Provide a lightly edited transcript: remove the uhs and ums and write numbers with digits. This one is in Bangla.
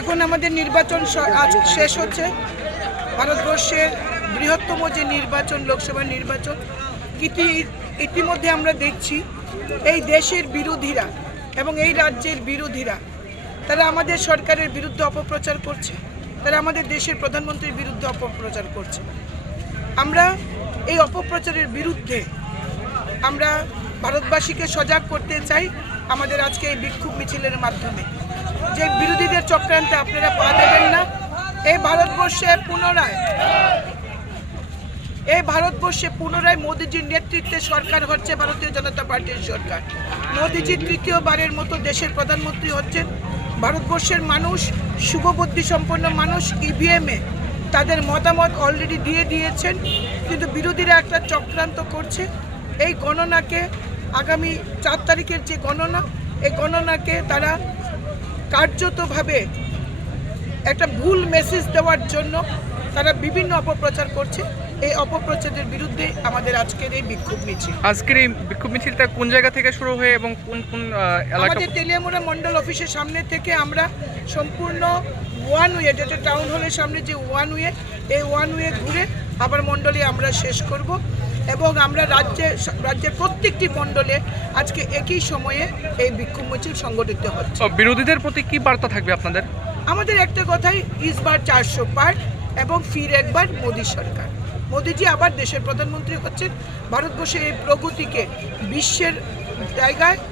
দেখুন, আমাদের নির্বাচন আজ শেষ হচ্ছে। ভারতবর্ষের বৃহত্তম যে নির্বাচন, লোকসভা নির্বাচন, ইতিমধ্যে আমরা দেখছি এই দেশের বিরোধীরা এবং এই রাজ্যের বিরোধীরা তারা আমাদের সরকারের বিরুদ্ধে অপপ্রচার করছে, তারা আমাদের দেশের প্রধানমন্ত্রীর বিরুদ্ধে অপপ্রচার করছে। আমরা এই অপপ্রচারের বিরুদ্ধে আমরা ভারতবাসীকে সজাগ করতে চাই আমাদের আজকে এই বিক্ষোভ মিছিলের মাধ্যমে, যে বিরোধীদের চক্রান্তে আপনারা পা দেবেন না। এই ভারতবর্ষে পুনরায় মোদিজির নেতৃত্বে সরকার হচ্ছে ভারতীয় জনতা পার্টির সরকার। মোদিজি তৃতীয়বারের মতো দেশের প্রধানমন্ত্রী হচ্ছেন। ভারতবর্ষের মানুষ, শুভবুদ্ধি সম্পন্ন মানুষ, ইভিএমে তাদের মতামত অলরেডি দিয়ে দিয়েছেন, কিন্তু বিরোধীরা একটা চক্রান্ত করছে। এই গণনাকে, আগামী 4 তারিখের যে গণনা, এই গণনাকে তারা কার্যতভাবে একটা ভুল মেসেজ দেওয়ার জন্য তারা বিভিন্ন অপপ্রচার করছে। এই অপপ্রচারের বিরুদ্ধে আমাদের আজকের এই বিক্ষোভ মিছিল। আজকের এই বিক্ষোভ মিছিলটা কোন জায়গা থেকে শুরু হয়ে এবং কোন কোন এলাকা? আমাদের তেলিয়ামুড়া মন্ডল অফিসের সামনে থেকে আমরা সম্পূর্ণ ওয়ান ওয়ে, যেটা টাউন হলের সামনে যে ওয়ান ওয়ে, এই ওয়ান ওয়ে ঘুরে আবার মন্ডলে আমরা শেষ করব এবং আমরা রাজ্যের প্রত্যেকটি মন্ডলে আজকে একই সময়ে এই বিক্ষোভ মিছিল সংগঠিত হচ্ছে। বিরোধীদের প্রতি কি বার্তা থাকবে আপনাদের? আমাদের একটা কথাই, ইস বার 400 পার এবং ফির একবার মোদী সরকার। মোদিজি আবার দেশের প্রধানমন্ত্রী হচ্ছেন। ভারতবর্ষের এই প্রগতিকে বিশ্বের জায়গায়